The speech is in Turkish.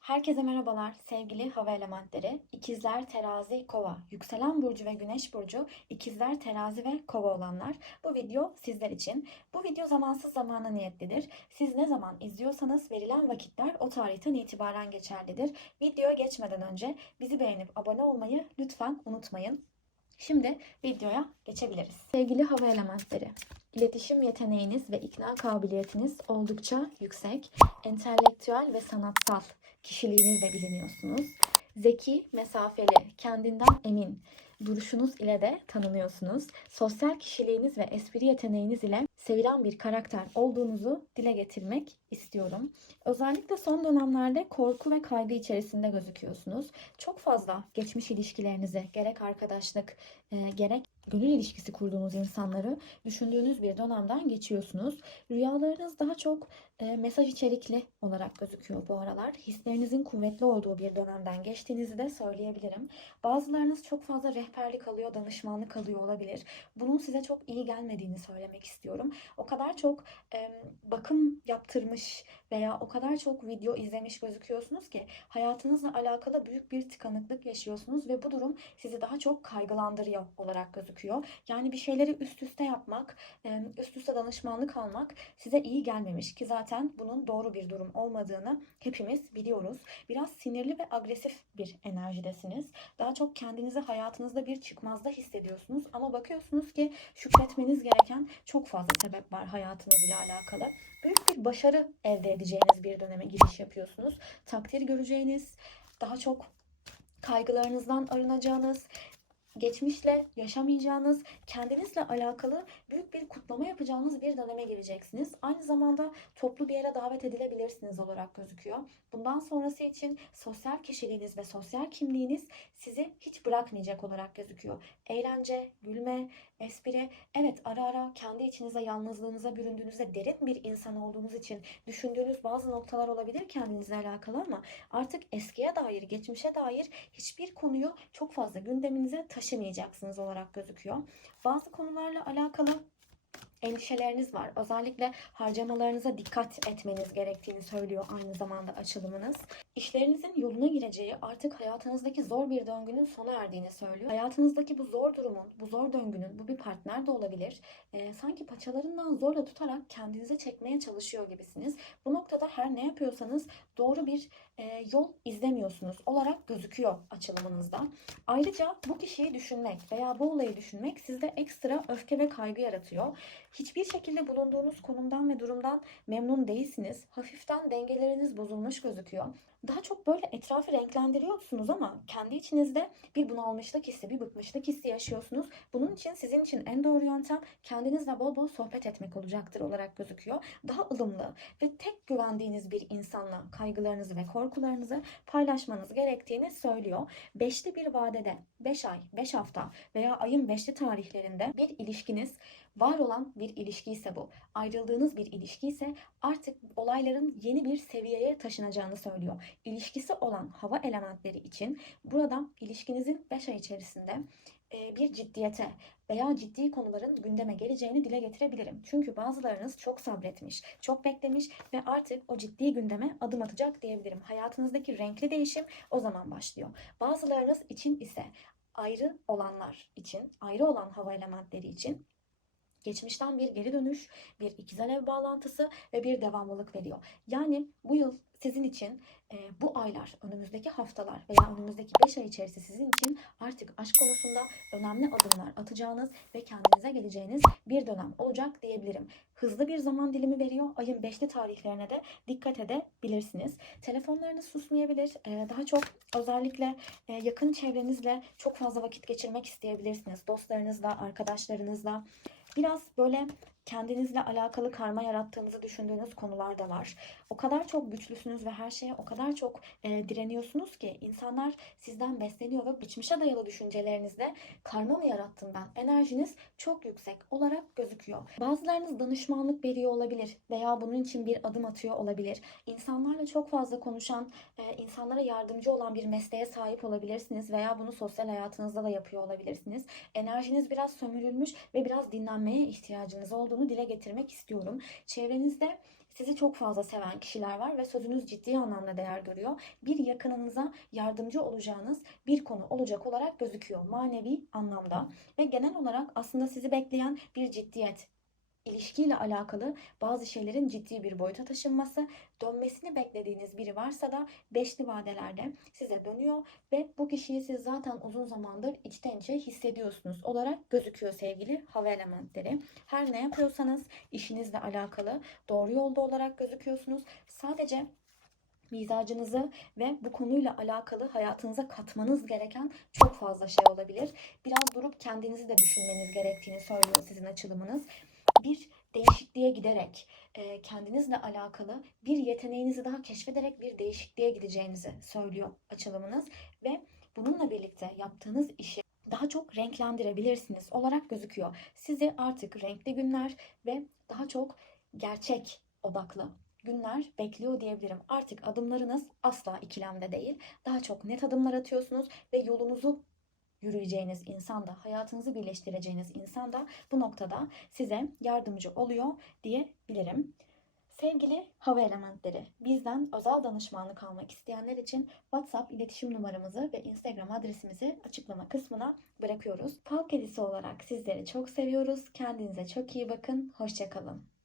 Herkese merhabalar sevgili hava elementleri. İkizler, terazi, kova, yükselen burcu ve güneş burcu, ikizler, terazi ve kova olanlar. Bu video sizler için. Bu video zamansız zamana niyetlidir. Siz ne zaman izliyorsanız verilen vakitler o tarihten itibaren geçerlidir. Videoya geçmeden önce bizi beğenip abone olmayı lütfen unutmayın. Şimdi videoya geçebiliriz. Sevgili hava elementleri, iletişim yeteneğiniz ve ikna kabiliyetiniz oldukça yüksek. Entelektüel ve sanatsal kişiliğinizle biliniyorsunuz. Zeki, mesafeli, kendinden emin duruşunuz ile de tanınıyorsunuz. Sosyal kişiliğiniz ve espri yeteneğiniz ile sevilen bir karakter olduğunuzu dile getirmek istiyorum. Özellikle son dönemlerde korku ve kaygı içerisinde gözüküyorsunuz. Çok fazla geçmiş ilişkilerinizi, gerek arkadaşlık, e, gerek gönül ilişkisi kurduğunuz insanları düşündüğünüz bir dönemden geçiyorsunuz. Rüyalarınız daha çok e, mesaj içerikli olarak gözüküyor bu aralar. Hislerinizin kuvvetli olduğu bir dönemden geçtiğinizi de söyleyebilirim. Bazılarınız çok fazla rehberlik alıyor, danışmanlık alıyor olabilir. Bunun size çok iyi gelmediğini söylemek istiyorum. O kadar çok e, bakım yaptırmış veya o kadar çok video izlemiş gözüküyorsunuz ki hayatınızla alakalı büyük bir tıkanıklık yaşıyorsunuz ve bu durum sizi daha çok kaygılandırıyor olarak gözüküyor. Yani bir şeyleri üst üste yapmak, üst üste danışmanlık almak size iyi gelmemiş ki zaten bunun doğru bir durum olmadığını hepimiz biliyoruz. Biraz sinirli ve agresif bir enerjidesiniz. Daha çok kendinizi hayatınızda bir çıkmazda hissediyorsunuz ama bakıyorsunuz ki şükretmeniz gereken çok fazla sebep var hayatınız ile alakalı. Büyük bir başarı elde edeceğiniz bir döneme giriş yapıyorsunuz. Takdir göreceğiniz, daha çok kaygılarınızdan arınacağınız, geçmişle yaşamayacağınız, kendinizle alakalı büyük bir kutlama yapacağınız bir döneme gireceksiniz. Aynı zamanda toplu bir yere davet edilebilirsiniz olarak gözüküyor. Bundan sonrası için sosyal kişiliğiniz ve sosyal kimliğiniz sizi hiç bırakmayacak olarak gözüküyor. Eğlence, gülme, espri, evet ara ara kendi içinize yalnızlığınıza büründüğünüzde derin bir insan olduğunuz için düşündüğünüz bazı noktalar olabilir kendinizle alakalı ama artık eskiye dair, geçmişe dair hiçbir konuyu çok fazla gündeminize taşımayacaksınız olarak gözüküyor. Bazı konularla alakalı endişeleriniz var. Özellikle harcamalarınıza dikkat etmeniz gerektiğini söylüyor aynı zamanda açılımınız. İşlerinizin yoluna gireceği, artık hayatınızdaki zor bir döngünün sona erdiğini söylüyor. Hayatınızdaki bu zor durumun, bu zor döngünün, bu bir partner de olabilir. Ee, sanki paçalarından zorla tutarak kendinize çekmeye çalışıyor gibisiniz. Bu noktada her ne yapıyorsanız doğru bir e, yol izlemiyorsunuz olarak gözüküyor açılımınızda. Ayrıca bu kişiyi düşünmek veya bu olayı düşünmek sizde ekstra öfke ve kaygı yaratıyor. Hiçbir şekilde bulunduğunuz konumdan ve durumdan memnun değilsiniz. Hafiften dengeleriniz bozulmuş gözüküyor. Daha çok böyle etrafı renklendiriyorsunuz ama kendi içinizde bir bunalmışlık hissi, bir bıkmışlık hissi yaşıyorsunuz. Bunun için sizin için en doğru yöntem kendinizle bol bol sohbet etmek olacaktır olarak gözüküyor. Daha ılımlı ve tek güvendiğiniz bir insanla kaygılarınızı ve korkularınızı paylaşmanız gerektiğini söylüyor. Beşli bir vadede 5 ay, 5 hafta veya ayın beşli tarihlerinde bir ilişkiniz var olan bir ilişki ise bu. Ayrıldığınız bir ilişki ise artık olayların yeni bir seviyeye taşınacağını söylüyor. İlişkisi olan hava elementleri için burada ilişkinizin 5 ay içerisinde e, bir ciddiyete veya ciddi konuların gündeme geleceğini dile getirebilirim. Çünkü bazılarınız çok sabretmiş, çok beklemiş ve artık o ciddi gündeme adım atacak diyebilirim. Hayatınızdaki renkli değişim o zaman başlıyor. Bazılarınız için ise ayrı olanlar için, ayrı olan hava elementleri için geçmişten bir geri dönüş, bir ikiz alev bağlantısı ve bir devamlılık veriyor. Yani bu yıl sizin için e, bu aylar, önümüzdeki haftalar veya önümüzdeki 5 ay içerisinde sizin için artık aşk konusunda önemli adımlar atacağınız ve kendinize geleceğiniz bir dönem olacak diyebilirim. Hızlı bir zaman dilimi veriyor. Ayın 5'li tarihlerine de dikkat edebilirsiniz. Telefonlarınız susmayabilir. E, daha çok özellikle e, yakın çevrenizle çok fazla vakit geçirmek isteyebilirsiniz. Dostlarınızla, arkadaşlarınızla. Biraz böyle kendinizle alakalı karma yarattığınızı düşündüğünüz konular da var. O kadar çok güçlüsünüz ve her şeye o kadar çok e, direniyorsunuz ki insanlar sizden besleniyor ve geçmişe dayalı düşüncelerinizde karma mı yarattım ben? Enerjiniz çok yüksek olarak gözüküyor. Bazılarınız danışmanlık veriyor olabilir veya bunun için bir adım atıyor olabilir. İnsanlarla çok fazla konuşan, e, insanlara yardımcı olan bir mesleğe sahip olabilirsiniz veya bunu sosyal hayatınızda da yapıyor olabilirsiniz. Enerjiniz biraz sömürülmüş ve biraz dinlenmeye ihtiyacınız olduğunu dile getirmek istiyorum. Çevrenizde sizi çok fazla seven kişiler var ve sözünüz ciddi anlamda değer görüyor. Bir yakınınıza yardımcı olacağınız bir konu olacak olarak gözüküyor manevi anlamda. Ve genel olarak aslında sizi bekleyen bir ciddiyet, ilişkiyle alakalı bazı şeylerin ciddi bir boyuta taşınması, dönmesini beklediğiniz biri varsa da beşli vadelerde size dönüyor ve bu kişiyi siz zaten uzun zamandır içten içe hissediyorsunuz olarak gözüküyor sevgili hava elementleri. Her ne yapıyorsanız işinizle alakalı doğru yolda olarak gözüküyorsunuz. Sadece mizacınızı ve bu konuyla alakalı hayatınıza katmanız gereken çok fazla şey olabilir. Biraz durup kendinizi de düşünmeniz gerektiğini söylüyor sizin açılımınız. Bir değişikliğe giderek, e, kendinizle alakalı bir yeteneğinizi daha keşfederek bir değişikliğe gideceğinizi söylüyor açılımınız ve bununla birlikte yaptığınız işi daha çok renklendirebilirsiniz olarak gözüküyor. Sizi artık renkli günler ve daha çok gerçek odaklı günler bekliyor diyebilirim. Artık adımlarınız asla ikilemde değil. Daha çok net adımlar atıyorsunuz ve yolunuzu yürüyeceğiniz insan da, hayatınızı birleştireceğiniz insan da bu noktada size yardımcı oluyor diyebilirim. Sevgili hava elementleri, bizden özel danışmanlık almak isteyenler için WhatsApp iletişim numaramızı ve Instagram adresimizi açıklama kısmına bırakıyoruz. Fal kedisi olarak sizleri çok seviyoruz. Kendinize çok iyi bakın. Hoşçakalın.